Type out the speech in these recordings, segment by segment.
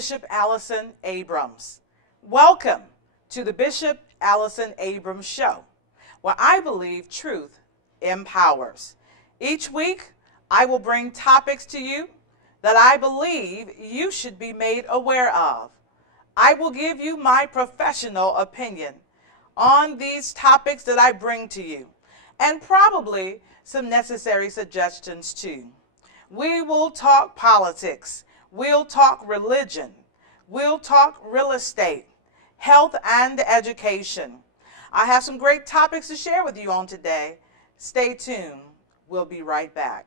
Bishop Allyson Abrams. Welcome to the Bishop Allyson Abrams Show, where I believe truth empowers. Each week, I will bring topics to you that I believe you should be made aware of. I will give you my professional opinion on these topics that I bring to you, and probably some necessary suggestions too. We will talk politics, we'll talk religion, we'll talk real estate, health and education. I have some great topics to share with you on today. Stay tuned. We'll be right back.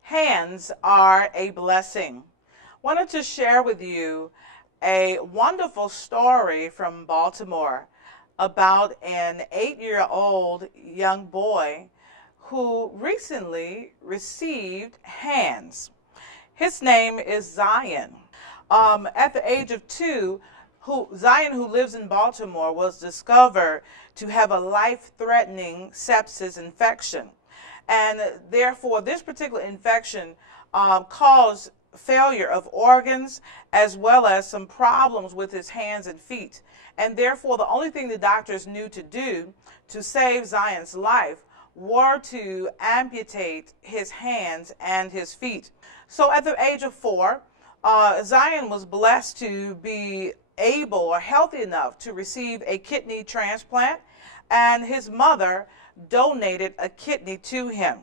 Hands are a blessing. Wanted to share with you a wonderful story from Baltimore about an 8-year-old young boy who recently received hands. His name is Zion. At the age of 2, Zion, who lives in Baltimore, was discovered to have a life-threatening sepsis infection. And therefore, this particular infection caused failure of organs as well as some problems with his hands and feet. And therefore, the only thing the doctors knew to do to save Zion's life were to amputate his hands and his feet. So at the age of 4, Zion was blessed to be able or healthy enough to receive a kidney transplant, and his mother donated a kidney to him.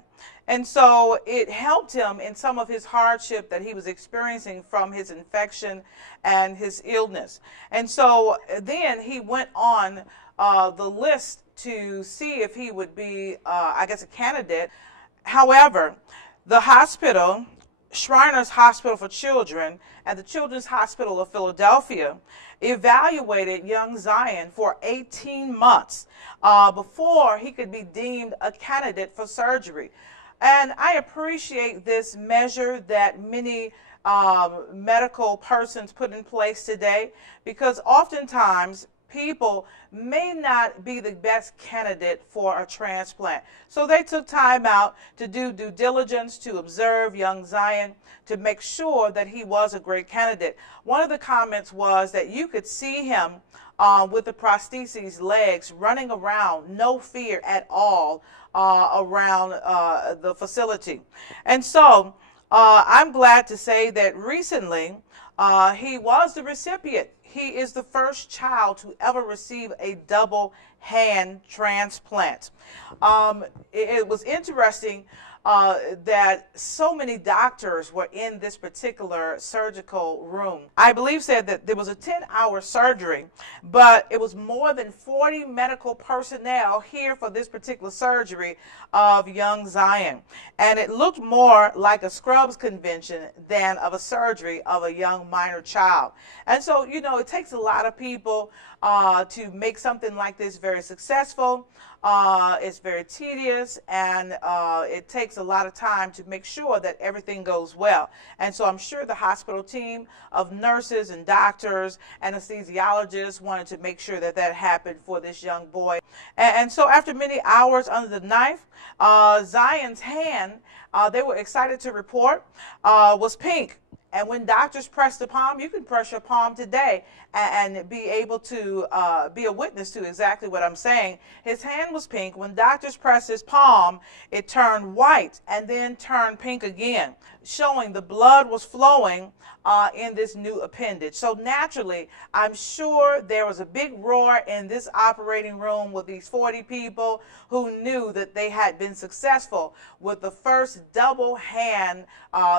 And so it helped him in some of his hardship that he was experiencing from his infection and his illness. And so then he went on the list to see if he would be, a candidate. However, the hospital, Shriners Hospital for Children and the Children's Hospital of Philadelphia, evaluated young Zion for 18 months before he could be deemed a candidate for surgery. And I appreciate this measure that many medical persons put in place today, because oftentimes people may not be the best candidate for a transplant. So they took time out to do due diligence, to observe young Zion, to make sure that he was a great candidate. One of the comments was that you could see him with the prostheses legs running around, no fear at all around the facility. And so I'm glad to say that recently he was the recipient. He is the first child to ever receive a double hand transplant. It was interesting that so many doctors were in this particular surgical room. I believe said that there was a 10-hour surgery, but it was more than 40 medical personnel here for this particular surgery of young Zion. And it looked more like a scrubs convention than of a surgery of a young minor child. And so, you know, it takes a lot of people to make something like this very successful. It's very tedious, and it takes a lot of time to make sure that everything goes well. And so I'm sure the hospital team of nurses and doctors, anesthesiologists wanted to make sure that that happened for this young boy. And so after many hours under the knife, Zion's hand, they were excited to report, was pink. And when doctors press the palm, you can press your palm today and be able to be a witness to exactly what I'm saying. His hand was pink. When doctors pressed his palm, it turned white and then turned pink again, showing the blood was flowing in this new appendage. So naturally, I'm sure there was a big roar in this operating room with these 40 people who knew that they had been successful with the first double hand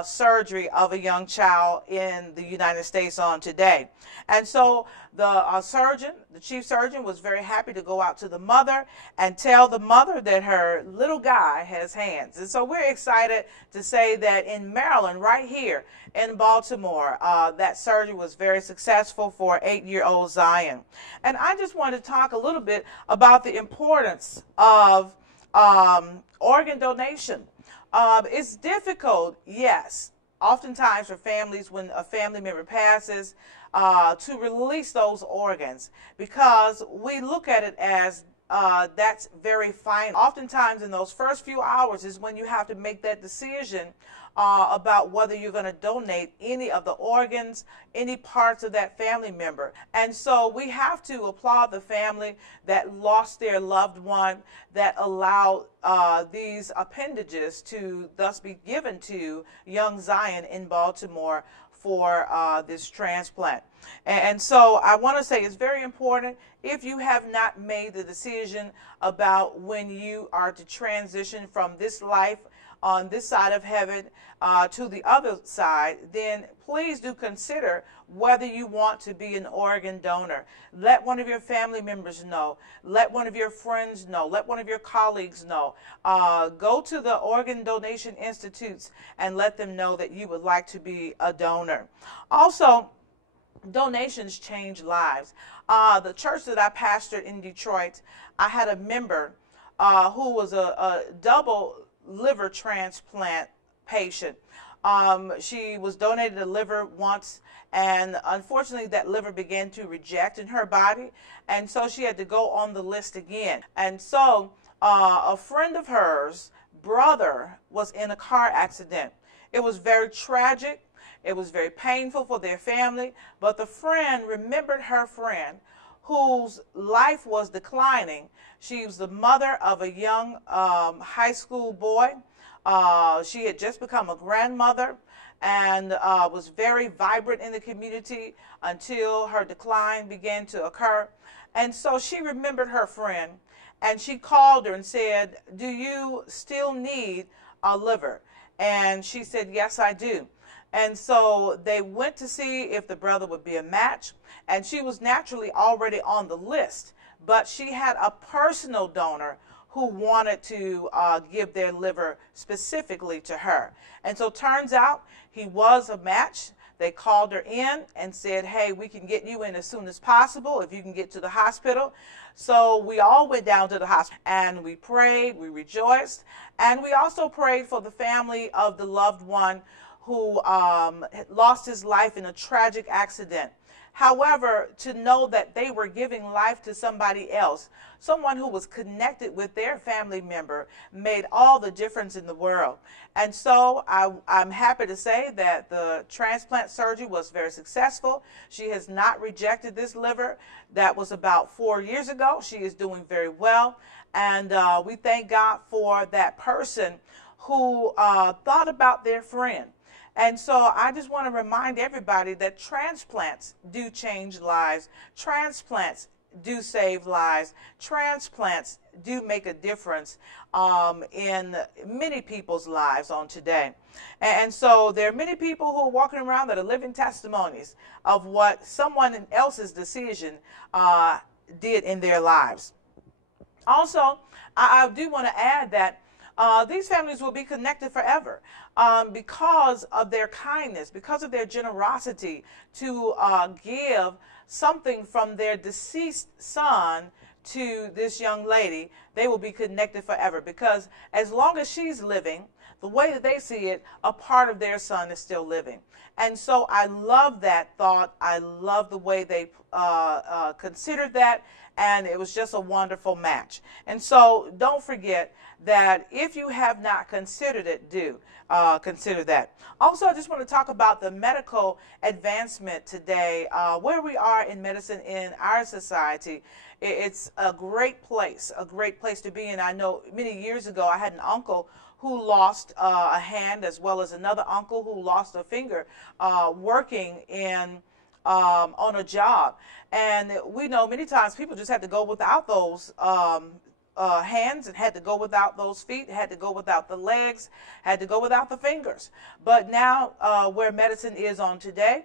surgery of a young child in the United States on today. And so the surgeon, the chief surgeon, was very happy to go out to the mother and tell the mother that her little guy has hands. And so we're excited to say that in Maryland, right here in Baltimore, that surgery was very successful for 8-year-old Zion. And I just want to talk a little bit about the importance of organ donation. It's difficult, yes, oftentimes for families when a family member passes, to release those organs, because we look at it as that's very fine. Oftentimes in those first few hours is when you have to make that decision about whether you're going to donate any of the organs, any parts of that family member. And so we have to applaud the family that lost their loved one, that allowed these appendages to thus be given to young Zion in Baltimore for this transplant. And so I want to say it's very important, if you have not made the decision about when you are to transition from this life on this side of heaven to the other side, then please do consider whether you want to be an organ donor. Let one of your family members know. Let one of your friends know. Let one of your colleagues know. Go to the organ donation institutes and let them know that you would like to be a donor. Also, donations change lives. The church that I pastored in Detroit, I had a member who was a double liver transplant patient. She was donated a liver once, and unfortunately that liver began to reject in her body, and so she had to go on the list again. And so a friend of hers brother was in a car accident. It was very tragic. It was very painful for their family, but the friend remembered her friend whose life was declining. She was the mother of a young high school boy. She had just become a grandmother and was very vibrant in the community until her decline began to occur. And so she remembered her friend, and she called her and said, "Do you still need a liver?" And she said, "Yes, I do." And so they went to see if the brother would be a match, and she was naturally already on the list, but she had a personal donor who wanted to give their liver specifically to her. And so turns out he was a match. They called her in and said, "Hey, we can get you in as soon as possible if you can get to the hospital." So we all went down to the hospital and we prayed, we rejoiced, and we also prayed for the family of the loved one who lost his life in a tragic accident. However, to know that they were giving life to somebody else, someone who was connected with their family member, made all the difference in the world. And so I'm happy to say that the transplant surgery was very successful. She has not rejected this liver. That was about 4 years ago. She is doing very well. And we thank God for that person who thought about their friend. And so I just want to remind everybody that transplants do change lives. Transplants do save lives. Transplants do make a difference in many people's lives on today. And so there are many people who are walking around that are living testimonies of what someone else's decision did in their lives. Also, I do want to add that these families will be connected forever because of their kindness, because of their generosity to give something from their deceased son to this young lady. They will be connected forever because as long as she's living, the way that they see it, a part of their son is still living. And so I love that thought. I love the way they considered that, and it was just a wonderful match. And so don't forget that if you have not considered it, do consider that. Also, I just want to talk about the medical advancement today, where we are in medicine in our society. It's a great place to be in. I know many years ago I had an uncle who lost a hand, as well as another uncle who lost a finger working in on a job. And we know many times people just had to go without those hands, and had to go without those feet, had to go without the legs, had to go without the fingers. But now where medicine is on today,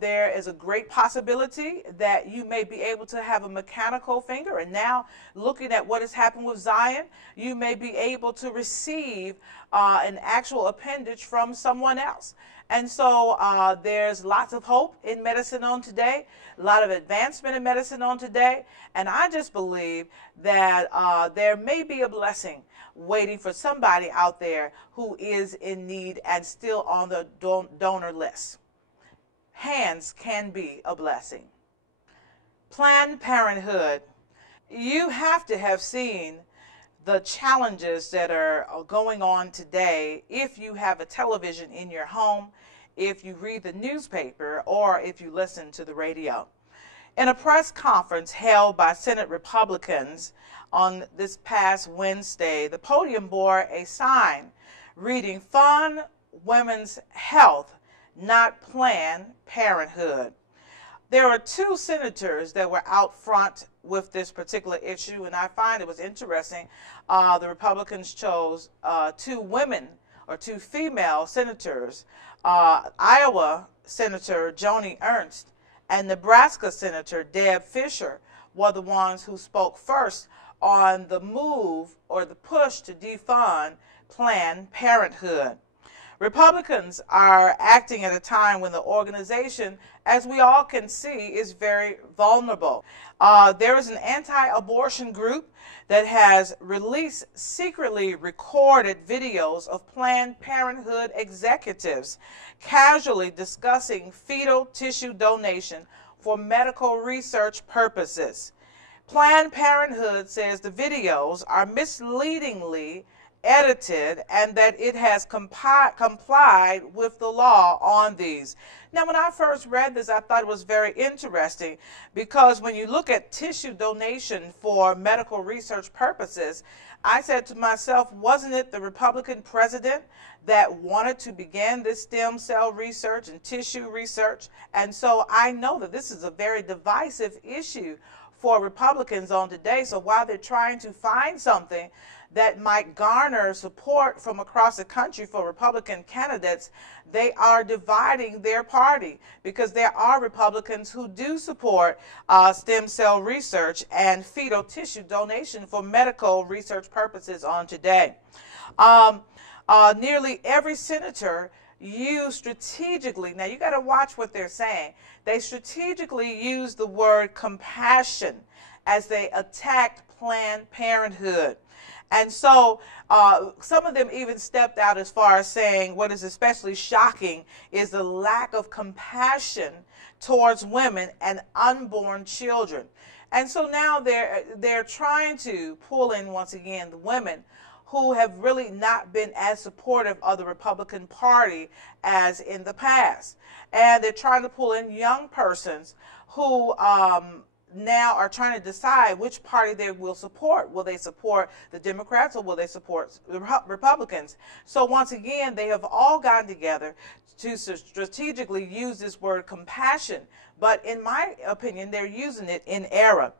there is a great possibility that you may be able to have a mechanical finger. And now, looking at what has happened with Zion, you may be able to receive an actual appendage from someone else. And so there's lots of hope in medicine on today, a lot of advancement in medicine on today. And I just believe that there may be a blessing waiting for somebody out there who is in need and still on the donor list. Hands can be a blessing. Planned Parenthood you have to have seen the challenges that are going on today if you have a television in your home, if you read the newspaper, or if you listen to the radio. In a press conference held by Senate Republicans on this past Wednesday, the podium bore a sign reading, "Fund Women's Health, Not Planned Parenthood." There are two senators that were out front with this particular issue, and I find it was interesting. The Republicans chose two women, or two female senators. Iowa Senator Joni Ernst and Nebraska Senator Deb Fischer were the ones who spoke first on the move or the push to defund Planned Parenthood. Republicans are acting at a time when the organization, as we all can see, is very vulnerable. There is an anti-abortion group that has released secretly recorded videos of Planned Parenthood executives casually discussing fetal tissue donation for medical research purposes. Planned Parenthood says the videos are misleadingly edited and that it has complied with the law on these. Now, when I first read this, I thought it was very interesting because when you look at tissue donation for medical research purposes, I said to myself, wasn't it the Republican president that wanted to begin this stem cell research and tissue research? And so I know that this is a very divisive issue for Republicans on today. So while they're trying to find something that might garner support from across the country for Republican candidates, they are dividing their party, because there are Republicans who do support stem cell research and fetal tissue donation for medical research purposes on today. Nearly every senator used strategically, now you got to watch what they're saying, they strategically use the word compassion as they attacked Planned Parenthood. And so some of them even stepped out as far as saying what is especially shocking is the lack of compassion towards women and unborn children. And so now they're trying to pull in, once again, the women who have really not been as supportive of the Republican Party as in the past. And they're trying to pull in young persons who now are trying to decide which party they will support. Will they support the Democrats or will they support the Republicans? So once again, they have all gotten together to strategically use this word compassion. But in my opinion, they're using it in error.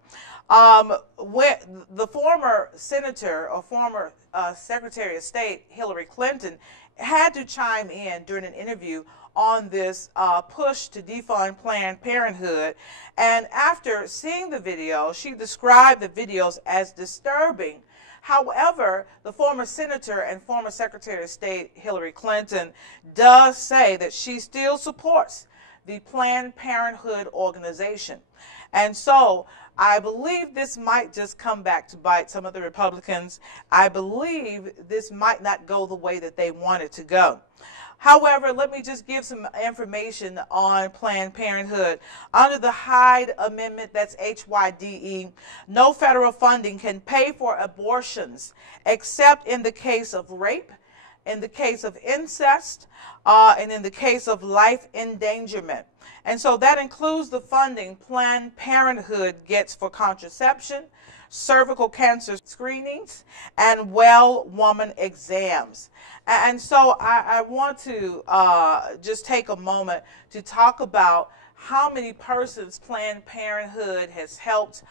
The former senator or former Secretary of State Hillary Clinton had to chime in during an interview on this push to defund Planned Parenthood. And after seeing the video, she described the videos as disturbing. However, the former senator and former Secretary of State Hillary Clinton does say that she still supports the Planned Parenthood organization. And so I believe this might just come back to bite some of the Republicans. I believe this might not go the way that they want it to go. However, let me just give some information on Planned Parenthood. Under the Hyde Amendment, that's HYDE, no federal funding can pay for abortions except in the case of rape, in the case of incest, and in the case of life endangerment. And so that includes the funding Planned Parenthood gets for contraception, cervical cancer screenings, and well woman exams. And so I want to just take a moment to talk about how many persons Planned Parenthood has helped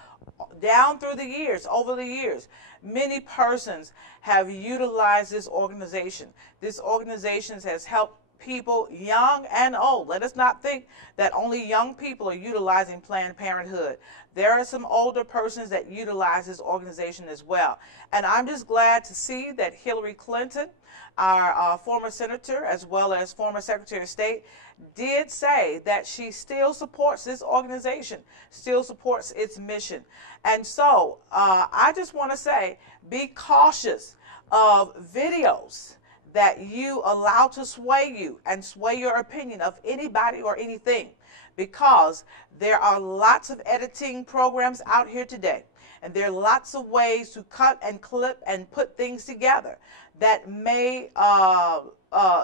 down through the years, over the years. Many persons have utilized this organization. This organization has helped people young and old. Let us not think that only young people are utilizing Planned Parenthood. There are some older persons that utilize this organization as well. And I'm just glad to see that Hillary Clinton, our former senator, as well as former Secretary of State, did say that she still supports this organization, still supports its mission. And so I just want to say, be cautious of videos that you allow to sway you and sway your opinion of anybody or anything, because there are lots of editing programs out here today. And there are lots of ways to cut and clip and put things together that may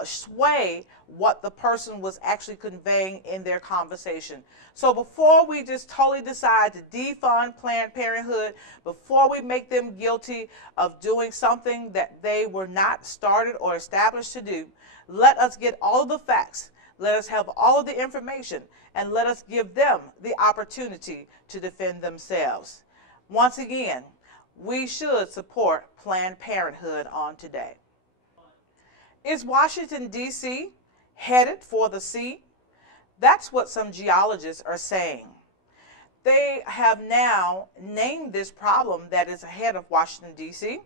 sway what the person was actually conveying in their conversation. So before we just totally decide to defund Planned Parenthood, before we make them guilty of doing something that they were not started or established to do, let us get all of the facts, let us have all of the information, and let us give them the opportunity to defend themselves. Once again, we should support Planned Parenthood on today. Is Washington, D.C. headed for the sea? That's what some geologists are saying. They have now named this problem that is ahead of Washington, D.C.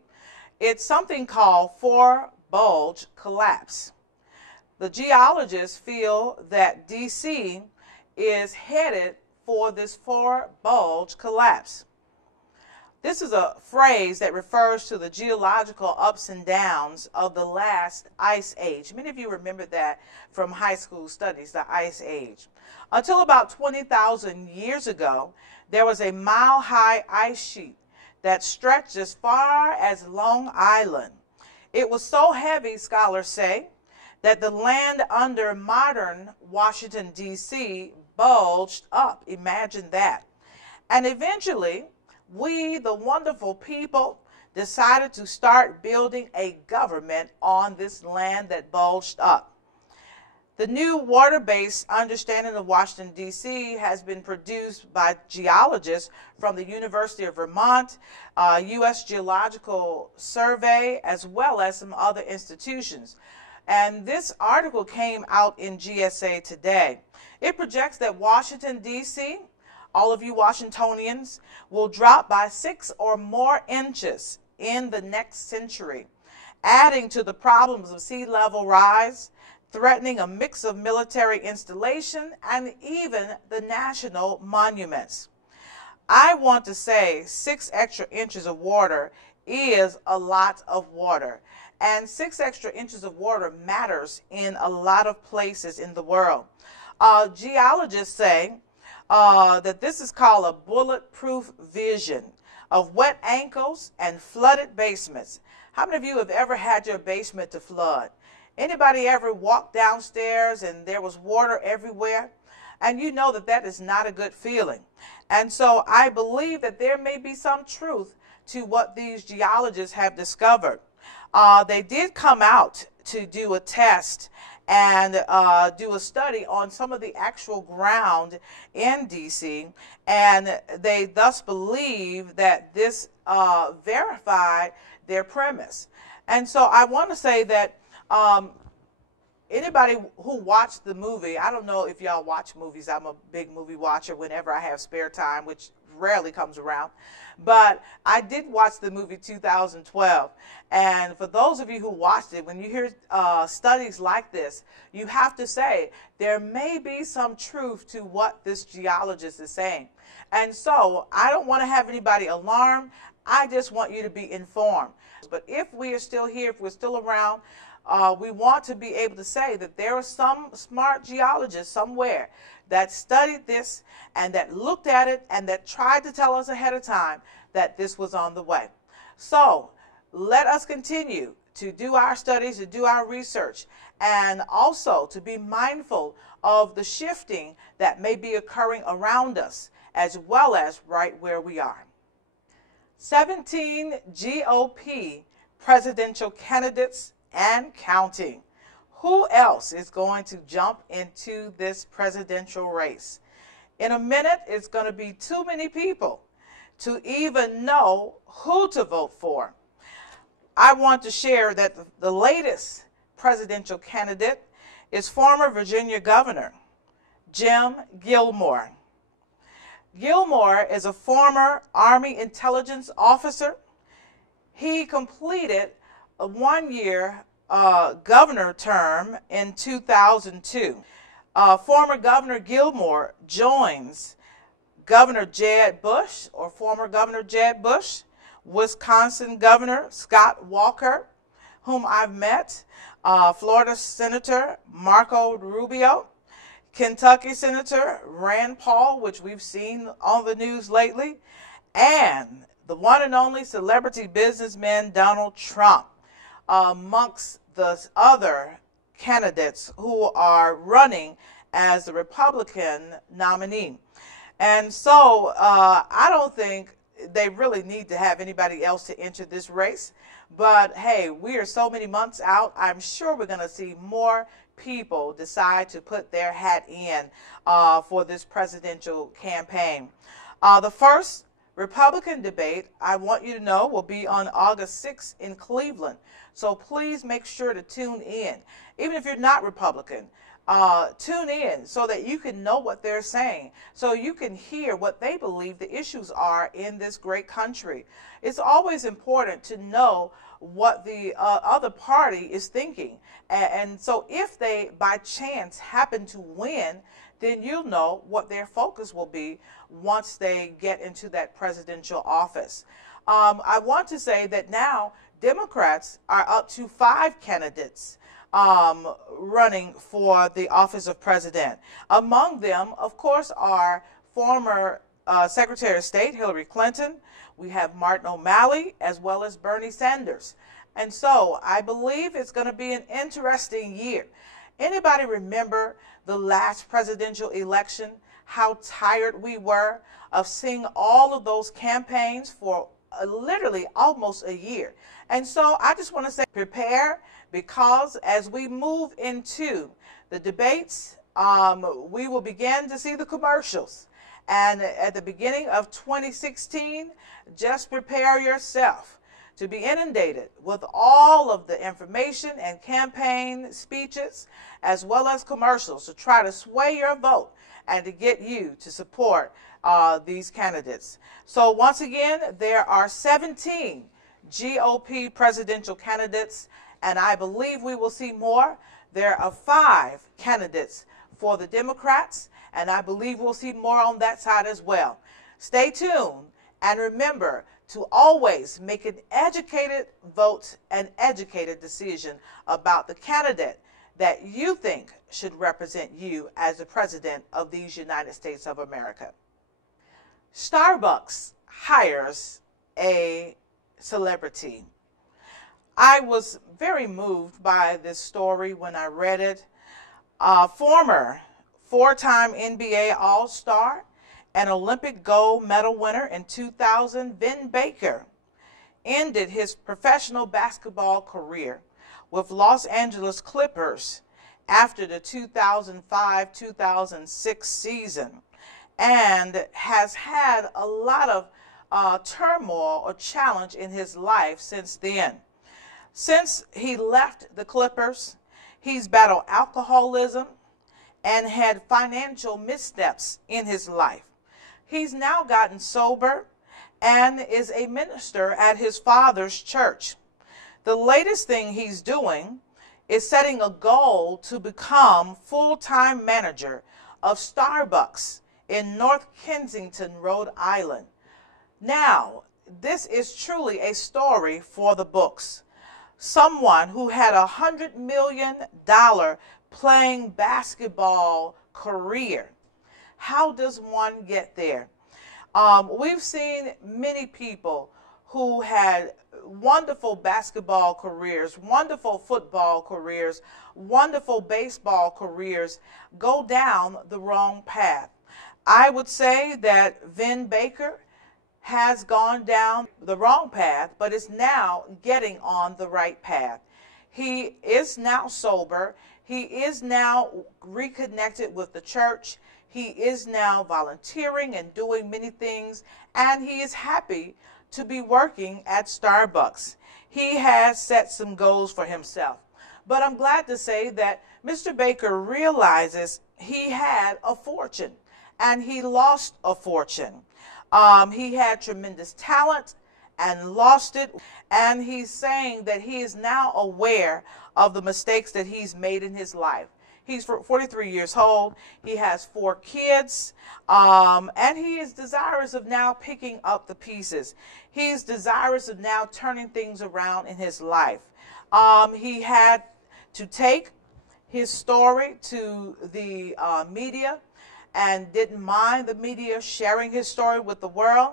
It's something called four-bulge collapse. The geologists feel that D.C. is headed for this four-bulge collapse. This is a phrase that refers to the geological ups and downs of the last ice age. Many of you remember that from high school studies, the ice age. Until about 20,000 years ago, there was a mile-high ice sheet that stretched as far as Long Island. It was so heavy, scholars say, that the land under modern Washington, D.C. bulged up. Imagine that. And eventually, we, the wonderful people, decided to start building a government on this land that bulged up. The new water-based understanding of Washington, D.C. has been produced by geologists from the University of Vermont, U.S. Geological Survey, as well as some other institutions. And this article came out in GSA today. It projects that Washington, D.C., all of you Washingtonians, will drop by 6 or more inches in the next century, adding to the problems of sea level rise, threatening a mix of military installation and even the national monuments. I want to say 6 extra inches of water is a lot of water, and 6 extra inches of water matters in a lot of places in the world. Geologists say that this is called a bulletproof vision of wet ankles and flooded basements. How many of you have ever had your basement to flood? Anybody ever walked downstairs and there was water everywhere? And you know that that is not a good feeling. And so I believe that there may be some truth to what these geologists have discovered. They did come out to do a test and do a study on some of the actual ground in D.C., and they thus believe that this verified their premise. And so I want to say that anybody who watched the movie, I don't know if y'all watch movies. I'm a big movie watcher whenever I have spare time, which rarely comes around. But I did watch the movie 2012. And for those of you who watched it, when you hear studies like this, you have to say there may be some truth to what this geologist is saying. And so I don't want to have anybody alarmed. I just want you to be informed. But if we are still here, if we're still around, we want to be able to say that there are some smart geologists somewhere that studied this and that looked at it and that tried to tell us ahead of time that this was on the way. So let us continue to do our studies, to do our research, and also to be mindful of the shifting that may be occurring around us as well as right where we are. 17 GOP presidential candidates and counting. Who else is going to jump into this presidential race? In a minute, it's going to be too many people to even know who to vote for. I want to share that the latest presidential candidate is former Virginia Governor Jim Gilmore. Gilmore is a former Army intelligence officer. He completed a one-year governor term in 2002. Former Governor Gilmore joins Governor Jeb Bush, or former Governor Jeb Bush, Wisconsin Governor Scott Walker, whom I've met, Florida Senator Marco Rubio, Kentucky Senator Rand Paul, which we've seen on the news lately, and the one and only celebrity businessman Donald Trump, amongst the other candidates who are running as the Republican nominee. And so I don't think they really need to have anybody else to enter this race. But hey, we are so many months out. I'm sure we're going to see more people decide to put their hat in for this presidential campaign. The first Republican debate, I want you to know, will be on August 6th in Cleveland. So please make sure to tune in. Even if you're not Republican, tune in so that you can know what they're saying, so you can hear what they believe the issues are in this great country. It's always important to know what the other party is thinking. And so if they, by chance, happen to win, then you'll know what their focus will be once they get into that presidential office. I want to say that now Democrats are up to 5 candidates running for the office of president. Among them, of course, are former Secretary of State Hillary Clinton. We have Martin O'Malley, as well as Bernie Sanders. And so I believe it's going to be an interesting year. Anybody remember the last presidential election, how tired we were of seeing all of those campaigns for literally almost a year? And so I just want to say, prepare, because as we move into the debates, we will begin to see the commercials. And at the beginning of 2016, just prepare yourself to be inundated with all of the information and campaign speeches, as well as commercials, to try to sway your vote and to get you to support these candidates. So once again, there are 17 GOP presidential candidates, and I believe we will see more. There are 5 candidates for the Democrats, and I believe we'll see more on that side as well. Stay tuned, and remember to always make an educated vote, an educated decision about the candidate that you think should represent you as the president of these United States of America. Starbucks hires a celebrity. I was very moved by this story when I read it. Former 4-time NBA All-Star and Olympic gold medal winner in 2000, Vin Baker, ended his professional basketball career with Los Angeles Clippers after the 2005-2006 season, and has had a lot of turmoil or challenge in his life since then. Since he left the Clippers, he's battled alcoholism and had financial missteps in his life. He's now gotten sober and is a minister at his father's church. The latest thing he's doing is setting a goal to become full-time manager of Starbucks in North Kensington, Rhode Island. Now, this is truly a story for the books. Someone who had a $100 million playing basketball career. How does one get there? We've seen many people who had wonderful basketball careers, wonderful football careers, wonderful baseball careers go down the wrong path. I would say that Vin Baker has gone down the wrong path, but is now getting on the right path. He is now sober. He is now reconnected with the church. He is now volunteering and doing many things, and he is happy to be working at Starbucks. He has set some goals for himself. But I'm glad to say that Mr. Baker realizes he had a fortune, and he lost a fortune. He had tremendous talent and lost it, and he's saying that he is now aware of the mistakes that he's made in his life. He's 43 years old. He has 4 kids, and he is desirous of now picking up the pieces. He's desirous of now turning things around in his life. He had to take his story to the media and didn't mind the media sharing his story with the world.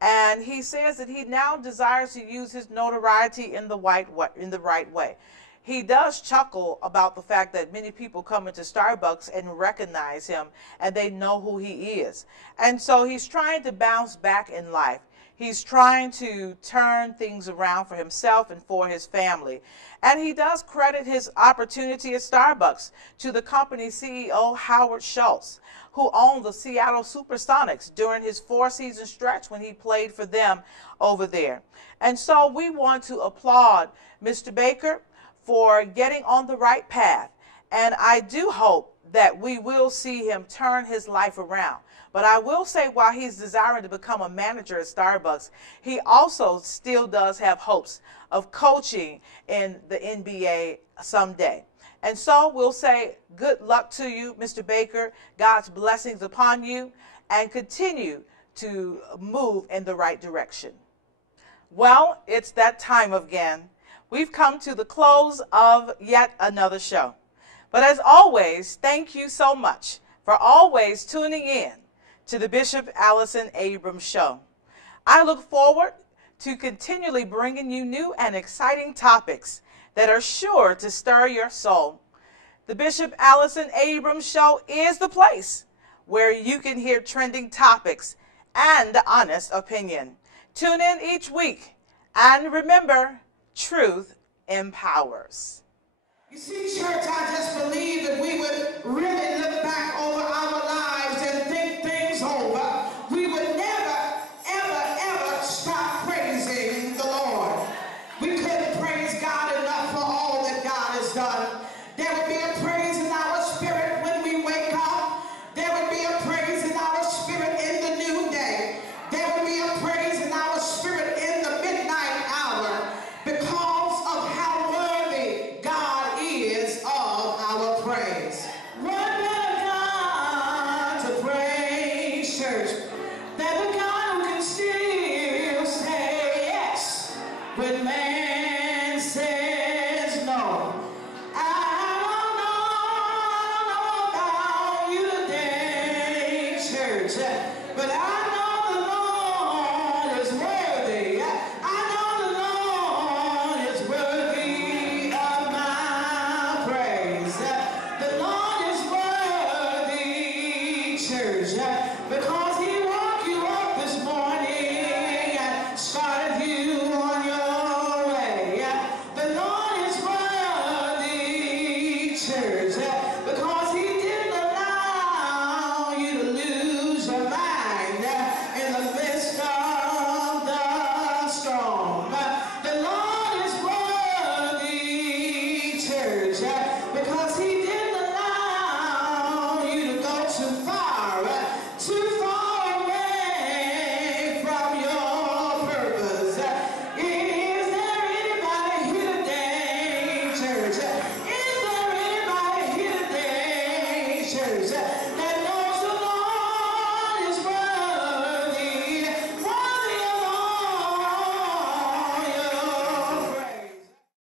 And he says that he now desires to use his notoriety in the right way. He does chuckle about the fact that many people come into Starbucks and recognize him and they know who he is. And so he's trying to bounce back in life. He's trying to turn things around for himself and for his family. And he does credit his opportunity at Starbucks to the company's CEO, Howard Schultz, who owned the Seattle Supersonics during his 4-season stretch when he played for them over there. And so we want to applaud Mr. Baker for getting on the right path. And I do hope that we will see him turn his life around. But I will say, while he's desiring to become a manager at Starbucks, he also still does have hopes of coaching in the NBA someday. And so we'll say good luck to you, Mr. Baker. God's blessings upon you, and continue to move in the right direction. Well, it's that time again. We've come to the close of yet another show. But as always, thank you so much for always tuning in to the Bishop Allyson Abrams Show. I look forward to continually bringing you new and exciting topics that are sure to stir your soul. The Bishop Allyson Abrams Show is the place where you can hear trending topics and the honest opinion. Tune in each week, and remember, truth empowers. You see, church, I just believe that we would really look back over our lives and